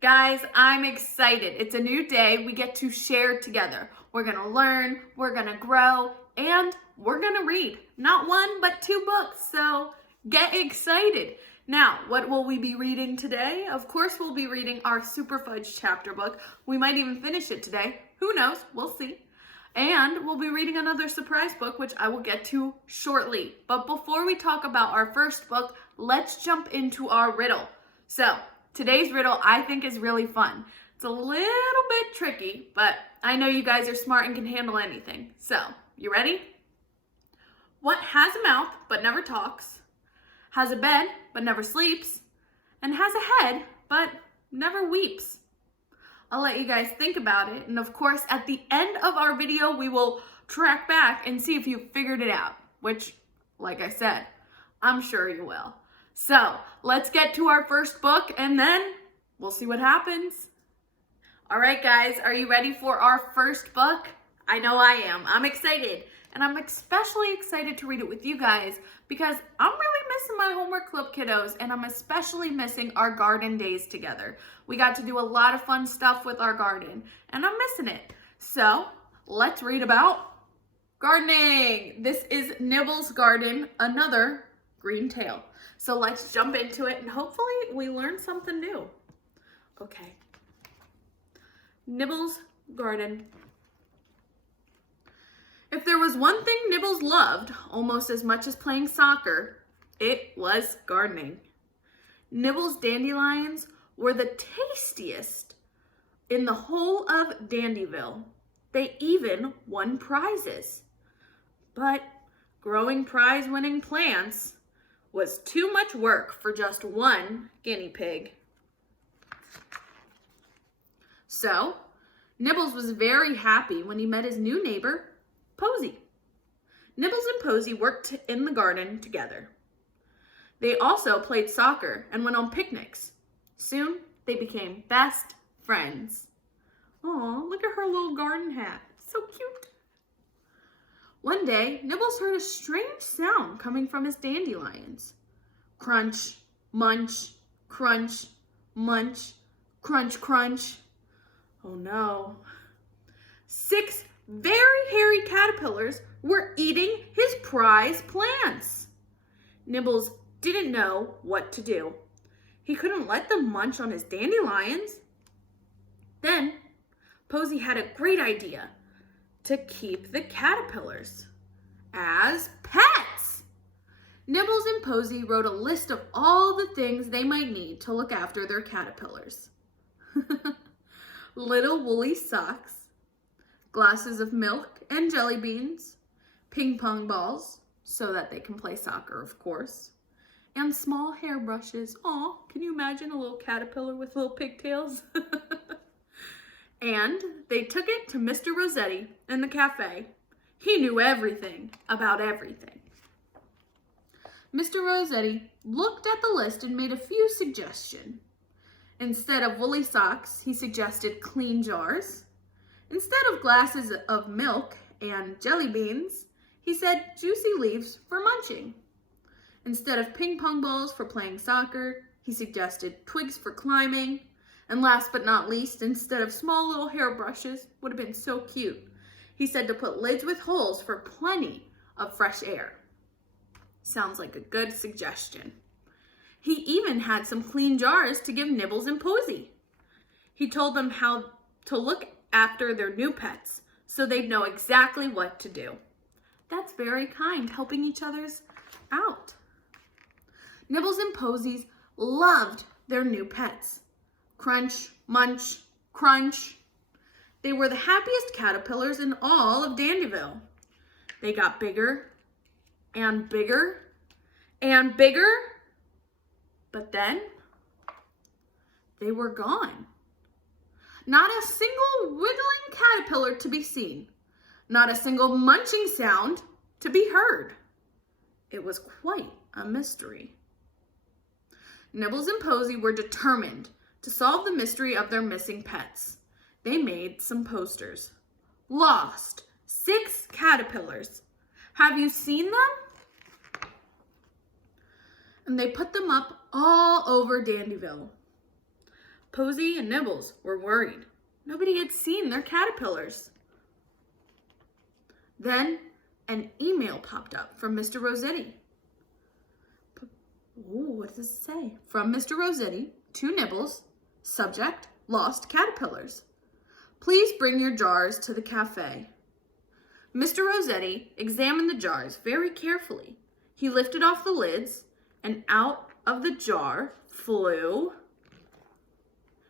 Guys, I'm excited. It's a new day. We get to share together. We're going to learn, we're going to grow, and we're going to read. Not one, but 2 books. So get excited. Now, what will we be reading today? Of course, we'll be reading our Super Fudge chapter book. We might even finish it today. Who knows? We'll see. And we'll be reading another surprise book, which I will get to shortly. But before we talk about our first book, let's jump into our riddle. So, today's riddle I think is really fun. It's a little bit tricky, but I know you guys are smart and can handle anything. So, you ready? What has a mouth but never talks, has a bed but never sleeps, and has a head but never weeps? I'll let you guys think about it, and of course, at the end of our video, we will track back and see if you figured it out, which, like I said, I'm sure you will. So, let's get to our first book, and then we'll see what happens. All right, guys, are you ready for our first book? I know I am. I'm excited, and I'm especially excited to read it with you guys because I'm really missing my homework club kiddos, and I'm especially missing our garden days together. We got to do a lot of fun stuff with our garden, and I'm missing it. So, let's read about gardening. This is Nibbles' garden, another green tale. So let's jump into it and hopefully we learn something new. Okay. Nibbles' garden. If there was one thing Nibbles loved almost as much as playing soccer, it was gardening. Nibbles' dandelions were the tastiest in the whole of Dandyville. They even won prizes. But growing prize-winning plants was too much work for just one guinea pig. So, Nibbles was very happy when he met his new neighbor, Posy. Nibbles and Posy worked in the garden together. They also played soccer and went on picnics. Soon, they became best friends. Aw, look at her little garden hat. So cute. One day, Nibbles heard a strange sound coming from his dandelions. Crunch, munch, crunch, munch, crunch, crunch. Oh no. 6 very hairy caterpillars were eating his prize plants. Nibbles didn't know what to do. He couldn't let them munch on his dandelions. Then, Posy had a great idea to keep the caterpillars as pets. Nibbles and Posy wrote a list of all the things they might need to look after their caterpillars. Little woolly socks, glasses of milk and jelly beans, ping pong balls, so that they can play soccer, of course, and small hairbrushes. Aw, can you imagine a little caterpillar with little pigtails? And they took it to Mr. Rossetti in the cafe. He knew everything about everything. Mr. Rossetti looked at the list and made a few suggestions. Instead of woolly socks, he suggested clean jars. Instead of glasses of milk and jelly beans, he said juicy leaves for munching. Instead of ping pong balls for playing soccer, he suggested twigs for climbing. And last but not least, instead of small little hairbrushes, would have been so cute, he said to put lids with holes for plenty of fresh air. Sounds like a good suggestion. He even had some clean jars to give Nibbles and Posy. He told them how to look after their new pets so they'd know exactly what to do. That's very kind, helping each other's out. Nibbles and Posy loved their new pets. Crunch, munch, crunch. They were the happiest caterpillars in all of Dandyville. They got bigger and bigger and bigger, but then they were gone. Not a single wiggling caterpillar to be seen. Not a single munching sound to be heard. It was quite a mystery. Nibbles and Posy were determined to solve the mystery of their missing pets. They made some posters. Lost 6 caterpillars. Have you seen them? And they put them up all over Dandyville. Posy and Nibbles were worried. Nobody had seen their caterpillars. Then an email popped up from Mr. Rossetti. Ooh, what does it say? From Mr. Rossetti to Nibbles, subject, lost caterpillars. Please bring your jars to the cafe. Mr. Rossetti examined the jars very carefully. He lifted off the lids, and out of the jar flew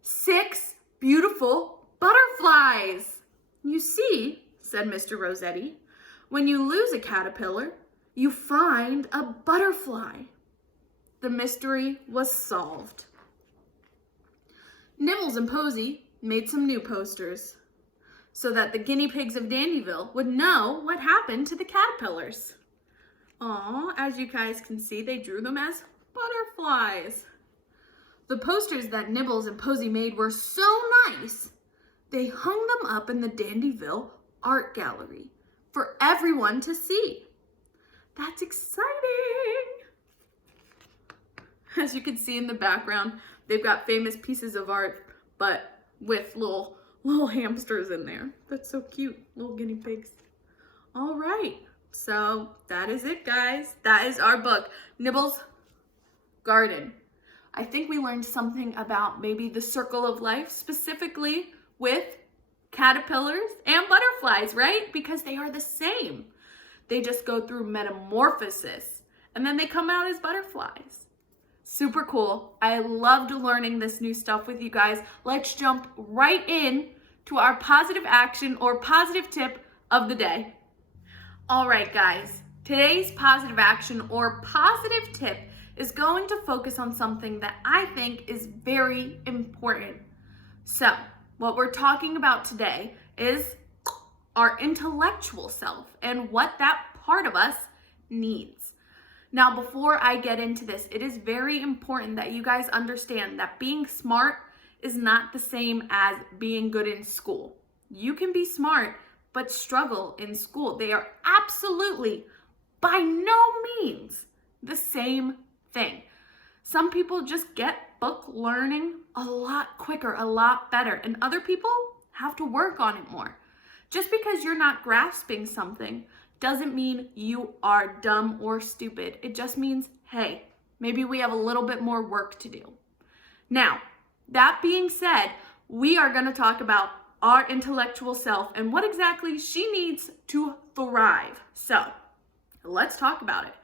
6 beautiful butterflies. You see, said Mr. Rossetti, when you lose a caterpillar, you find a butterfly. The mystery was solved. Nibbles and Posy made some new posters so that the guinea pigs of Dandyville would know what happened to the caterpillars. Aw, as you guys can see, they drew them as butterflies. The posters that Nibbles and Posy made were so nice, they hung them up in the Dandyville Art Gallery for everyone to see. That's exciting! As you can see in the background, they've got famous pieces of art, but with little hamsters in there. That's so cute, little guinea pigs. All right, so that is it, guys. That is our book, Nibbles' Garden. I think we learned something about maybe the circle of life, specifically with caterpillars and butterflies, right? Because they are the same. They just go through metamorphosis, and then they come out as butterflies. Super cool. I loved learning this new stuff with you guys. Let's jump right in to our positive action or positive tip of the day. All right, guys. Today's positive action or positive tip is going to focus on something that I think is very important. So, what we're talking about today is our intellectual self and what that part of us needs. Now, before I get into this, it is very important that you guys understand that being smart is not the same as being good in school. You can be smart, but struggle in school. They are absolutely, by no means, the same thing. Some people just get book learning a lot quicker, a lot better, and other people have to work on it more. Just because you're not grasping something doesn't mean you are dumb or stupid. It just means, hey, maybe we have a little bit more work to do. Now, that being said, we are going to talk about our intellectual self and what exactly she needs to thrive. So, let's talk about it.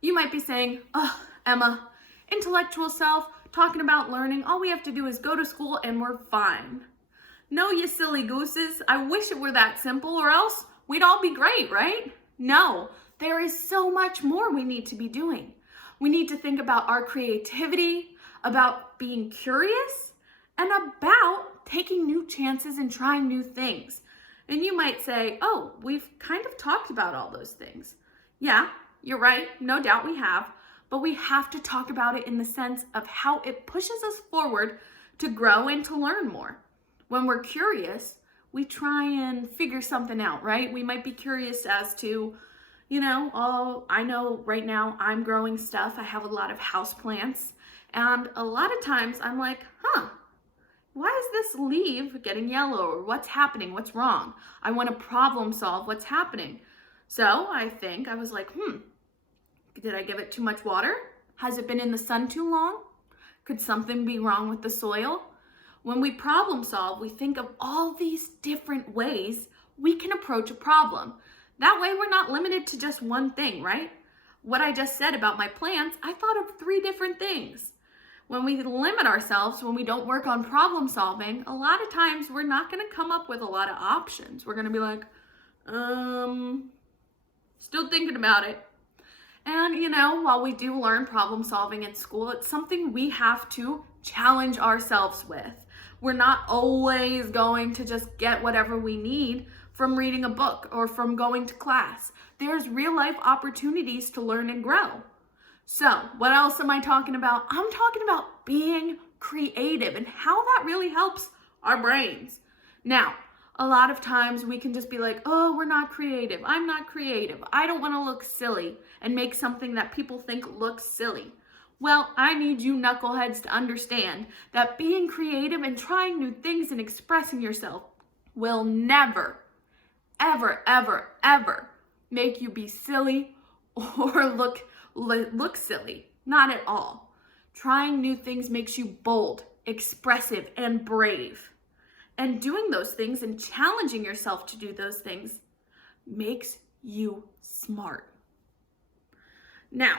You might be saying, oh, Emma, intellectual self, talking about learning, all we have to do is go to school and we're fine. No, you silly gooses. I wish it were that simple, or else we'd all be great, right? No, there is so much more we need to be doing. We need to think about our creativity, about being curious, and about taking new chances and trying new things. And you might say, oh, we've kind of talked about all those things. Yeah, you're right. No doubt we have. But we have to talk about it in the sense of how it pushes us forward to grow and to learn more. When we're curious, we try and figure something out, right? We might be curious as to, oh, I know right now I'm growing stuff. I have a lot of houseplants. And a lot of times I'm like, why is this leaf getting yellow? Or what's happening? What's wrong? I want to problem solve what's happening. So I was like, did I give it too much water? Has it been in the sun too long? Could something be wrong with the soil? When we problem solve, we think of all these different ways we can approach a problem. That way we're not limited to just one thing, right? What I just said about my plants, I thought of 3 different things. When we limit ourselves, when we don't work on problem solving, a lot of times we're not going to come up with a lot of options. We're going to be like, still thinking about it. And, while we do learn problem solving in school, it's something we have to challenge ourselves with. We're not always going to just get whatever we need from reading a book or from going to class. There's real life opportunities to learn and grow. So, what else am I talking about? I'm talking about being creative and how that really helps our brains. Now, a lot of times we can just be like, oh, we're not creative. I'm not creative. I don't want to look silly and make something that people think looks silly. Well, I need you knuckleheads to understand that being creative and trying new things and expressing yourself will never, ever, ever, ever make you be silly or look silly. Not at all. Trying new things makes you bold, expressive, and brave. And doing those things and challenging yourself to do those things makes you smart. Now,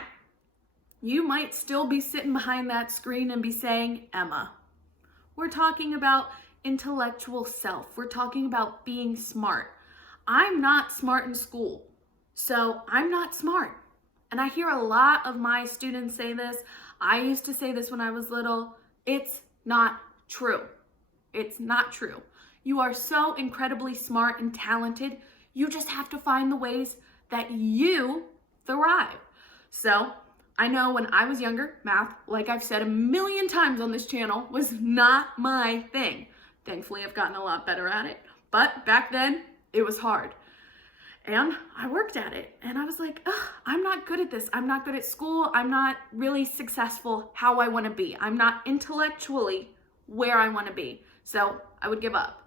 you might still be sitting behind that screen and be saying, Emma, we're talking about intellectual self. We're talking about being smart. I'm not smart in school, so I'm not smart. And I hear a lot of my students say this. I used to say this when I was little. It's not true. It's not true. You are so incredibly smart and talented. You just have to find the ways that you thrive. So I know when I was younger, math, like I've said a million times on this channel, was not my thing. Thankfully, I've gotten a lot better at it. But back then, it was hard. And I worked at it. And I was like, I'm not good at this. I'm not good at school. I'm not really successful how I want to be. I'm not intellectually where I want to be. So I would give up.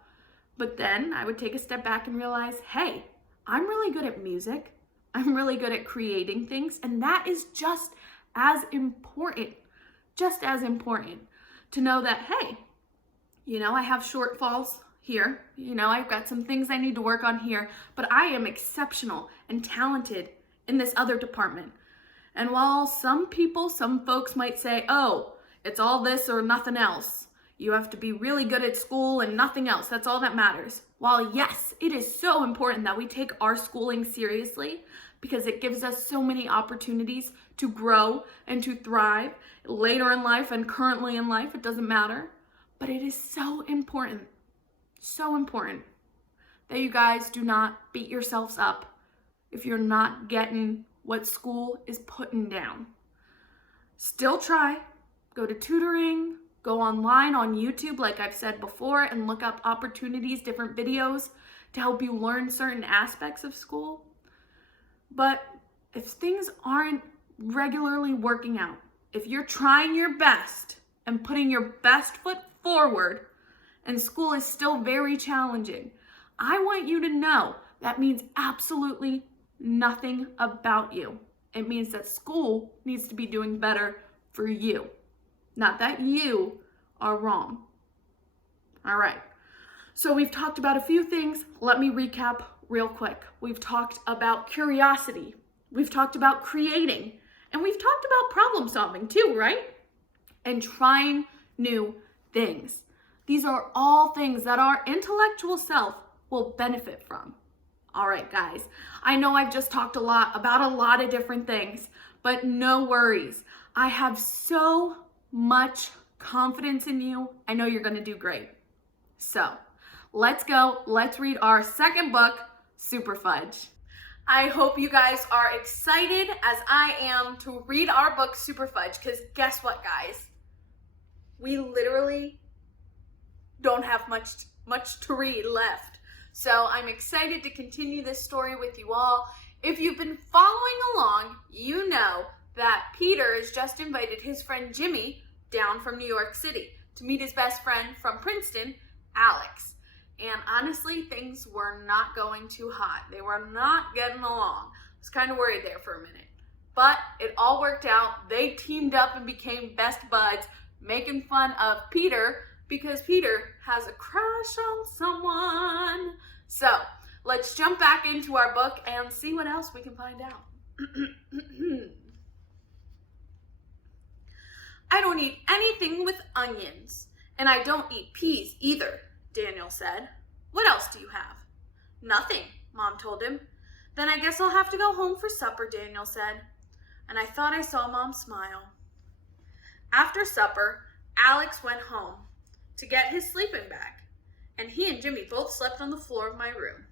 But then I would take a step back and realize, hey, I'm really good at music. I'm really good at creating things. And that is just as important to know that, hey, I have shortfalls here. I've got some things I need to work on here, but I am exceptional and talented in this other department. And while some folks might say, oh, it's all this or nothing else. You have to be really good at school and nothing else. That's all that matters. While yes, it is so important that we take our schooling seriously because it gives us so many opportunities to grow and to thrive later in life and currently in life. It doesn't matter. But it is so important that you guys do not beat yourselves up if you're not getting what school is putting down. Still try. Go to tutoring. Go online on YouTube, like I've said before, and look up opportunities, different videos to help you learn certain aspects of school. But if things aren't regularly working out, if you're trying your best and putting your best foot forward and school is still very challenging, I want you to know that means absolutely nothing about you. It means that school needs to be doing better for you. Not that you are wrong. All right. So we've talked about a few things. Let me recap real quick. We've talked about curiosity. We've talked about creating. And we've talked about problem solving too, right? And trying new things. These are all things that our intellectual self will benefit from. All right, guys. I know I've just talked a lot about a lot of different things, but no worries. I have so much confidence in you. I know you're going to do great. So let's go. Let's read our second book, Super Fudge. I hope you guys are excited as I am to read our book, Super Fudge, because guess what, guys? We literally don't have much to read left. So I'm excited to continue this story with you all. If you've been following along, you know that Peter has just invited his friend Jimmy down from New York City to meet his best friend from Princeton, Alex. And honestly, things were not going too hot. They were not getting along. I was kind of worried there for a minute. But it all worked out. They teamed up and became best buds, making fun of Peter because Peter has a crush on someone. So let's jump back into our book and see what else we can find out. I don't eat anything with onions, and I don't eat peas either, Daniel said. What else do you have? Nothing, Mom told him. Then I guess I'll have to go home for supper, Daniel said. And I thought I saw Mom smile. After supper, Alex went home to get his sleeping bag, and he and Jimmy both slept on the floor of my room.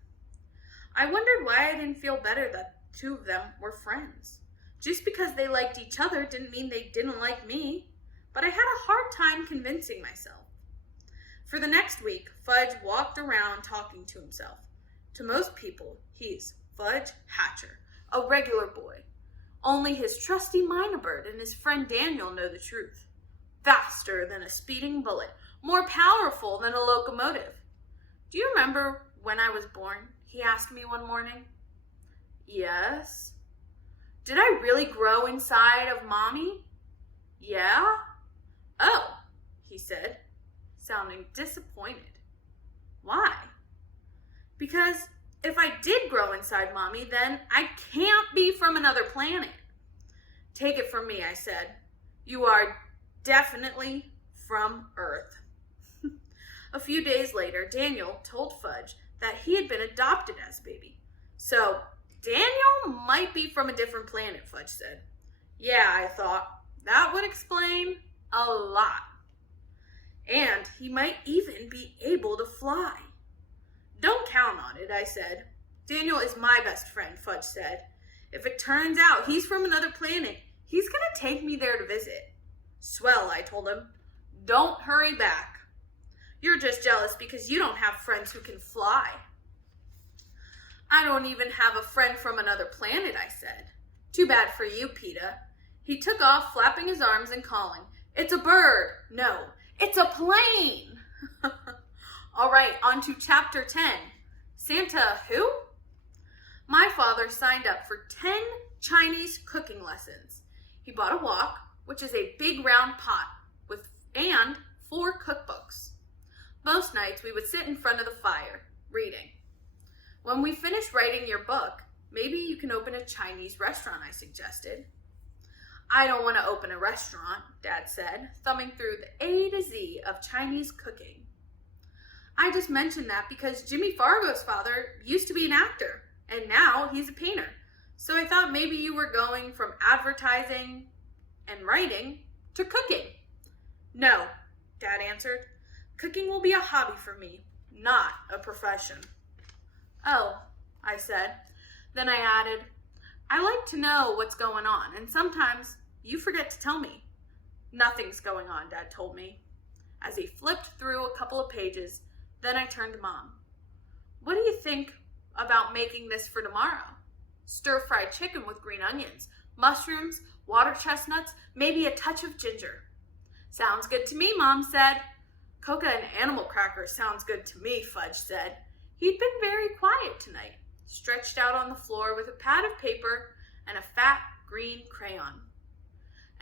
I wondered why I didn't feel better that the two of them were friends. Just because they liked each other didn't mean they didn't like me, but I had a hard time convincing myself. For the next week, Fudge walked around talking to himself. To most people, he's Fudge Hatcher, a regular boy. Only his trusty mynah bird and his friend Daniel know the truth. Faster than a speeding bullet, more powerful than a locomotive. Do you remember when I was born? He asked me one morning. Yes. Did I really grow inside of Mommy? Yeah. Oh, he said, sounding disappointed. Why? Because if I did grow inside Mommy, then I can't be from another planet. Take it from me, I said. You are definitely from Earth. A few days later, Daniel told Fudge that he had been adopted as a baby. So, Daniel might be from a different planet, Fudge said. Yeah, I thought. That would explain a lot. And he might even be able to fly. Don't count on it, I said. Daniel is my best friend, Fudge said. If it turns out he's from another planet, he's going to take me there to visit. Swell, I told him. Don't hurry back. You're just jealous because you don't have friends who can fly. I don't even have a friend from another planet, I said. Too bad for you, PETA. He took off, flapping his arms and calling, It's a bird. No, it's a plane. All right, on to chapter 10. Santa who? My father signed up for 10 Chinese cooking lessons. He bought a wok, which is a big round pot, and 4 cookbooks. Most nights we would sit in front of the fire, reading. When we finished writing your book, maybe you can open a Chinese restaurant, I suggested. I don't want to open a restaurant, Dad said, thumbing through the A to Z of Chinese cooking. I just mentioned that because Jimmy Fargo's father used to be an actor, and now he's a painter. So I thought maybe you were going from advertising and writing to cooking. No, Dad answered. Cooking will be a hobby for me, not a profession. Oh, I said. Then I added, I like to know what's going on, and sometimes you forget to tell me. Nothing's going on, Dad told me. As he flipped through a couple of pages, then I turned to Mom. What do you think about making this for tomorrow? Stir-fried chicken with green onions, mushrooms, water chestnuts, maybe a touch of ginger. Sounds good to me, Mom said. Coca and animal crackers sounds good to me, Fudge said. He'd been very quiet tonight, stretched out on the floor with a pad of paper and a fat green crayon.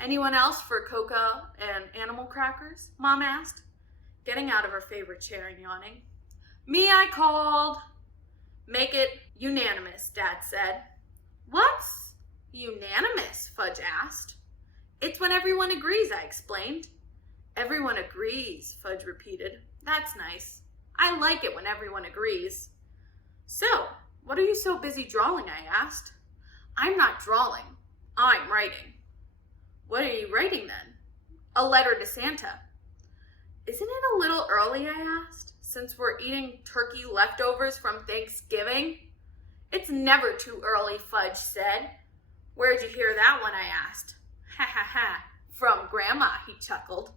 Anyone else for coca and animal crackers? Mom asked, getting out of her favorite chair and yawning. Me, I called. Make it unanimous, Dad said. What's unanimous? Fudge asked. It's when everyone agrees, I explained. Everyone agrees, Fudge repeated. That's nice. I like it when everyone agrees. So, what are you so busy drawing? I asked. I'm not drawing. I'm writing. What are you writing then? A letter to Santa. Isn't it a little early, I asked, since we're eating turkey leftovers from Thanksgiving? It's never too early, Fudge said. Where'd you hear that one? I asked. Ha ha ha. From Grandma, he chuckled.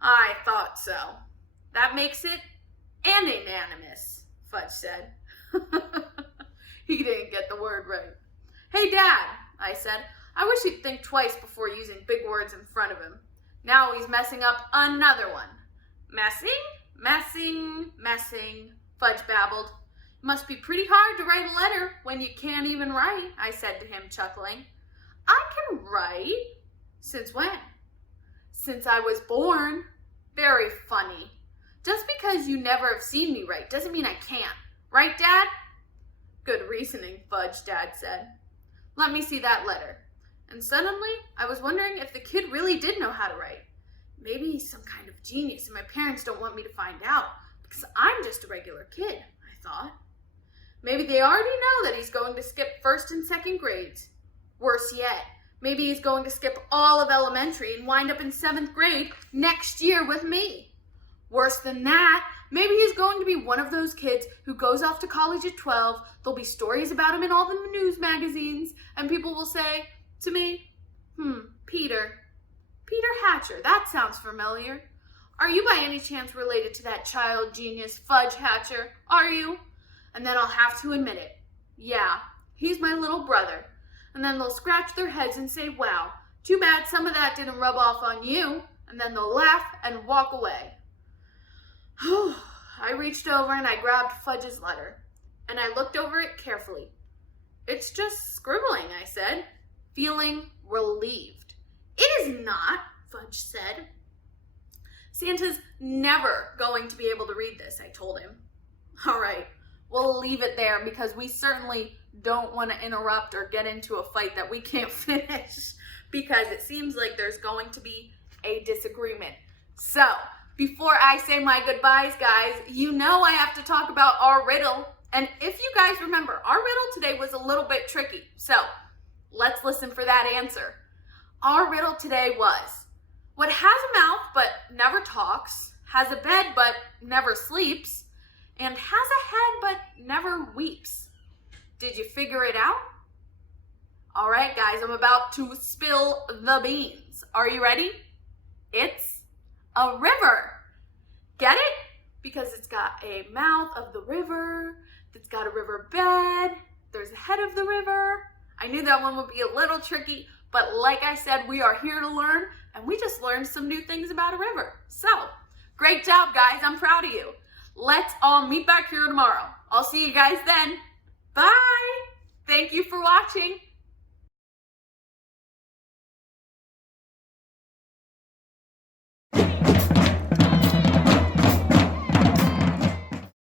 I thought so. That makes it unanimous, Fudge said. He didn't get the word right. Hey, Dad, I said. I wish he'd think twice before using big words in front of him. Now he's messing up another one. Messing, Fudge babbled. Must be pretty hard to write a letter when you can't even write, I said to him, chuckling. I can write. Since when? Since I was born. Very funny. Just because you never have seen me write doesn't mean I can't. Right, Dad? Good reasoning, Fudge, Dad said. Let me see that letter. And suddenly, I was wondering if the kid really did know how to write. Maybe he's some kind of genius and my parents don't want me to find out because I'm just a regular kid, I thought. Maybe they already know that he's going to skip first and second grades. Worse yet, maybe he's going to skip all of elementary and wind up in 7th grade next year with me. Worse than that, maybe he's going to be one of those kids who goes off to college at 12. There'll be stories about him in all the news magazines, and people will say to me, Peter Hatcher, that sounds familiar. Are you by any chance related to that child genius Fudge Hatcher? Are you? And then I'll have to admit it. Yeah, he's my little brother. And then they'll scratch their heads and say, wow, too bad some of that didn't rub off on you. And then they'll laugh and walk away. I reached over and I grabbed Fudge's letter, and I looked over it carefully. It's just scribbling, I said, feeling relieved. It is not, Fudge said. Santa's never going to be able to read this, I told him. All right, we'll leave it there because we certainly don't want to interrupt or get into a fight that we can't finish because it seems like there's going to be a disagreement. So, before I say my goodbyes, guys, you know I have to talk about our riddle. And if you guys remember, our riddle today was a little bit tricky. So, let's listen for that answer. Our riddle today was, what has a mouth but never talks, has a bed but never sleeps, and has a head but never weeps? Did you figure it out? All right, guys, I'm about to spill the beans. Are you ready? It's a river. Get it? Because it's got a mouth of the river, it's got a river bed, there's a head of the river. I knew that one would be a little tricky, but like I said, we are here to learn, and we just learned some new things about a river. So, great job, guys. I'm proud of you. Let's all meet back here tomorrow. I'll see you guys then. Bye. Thank you for watching.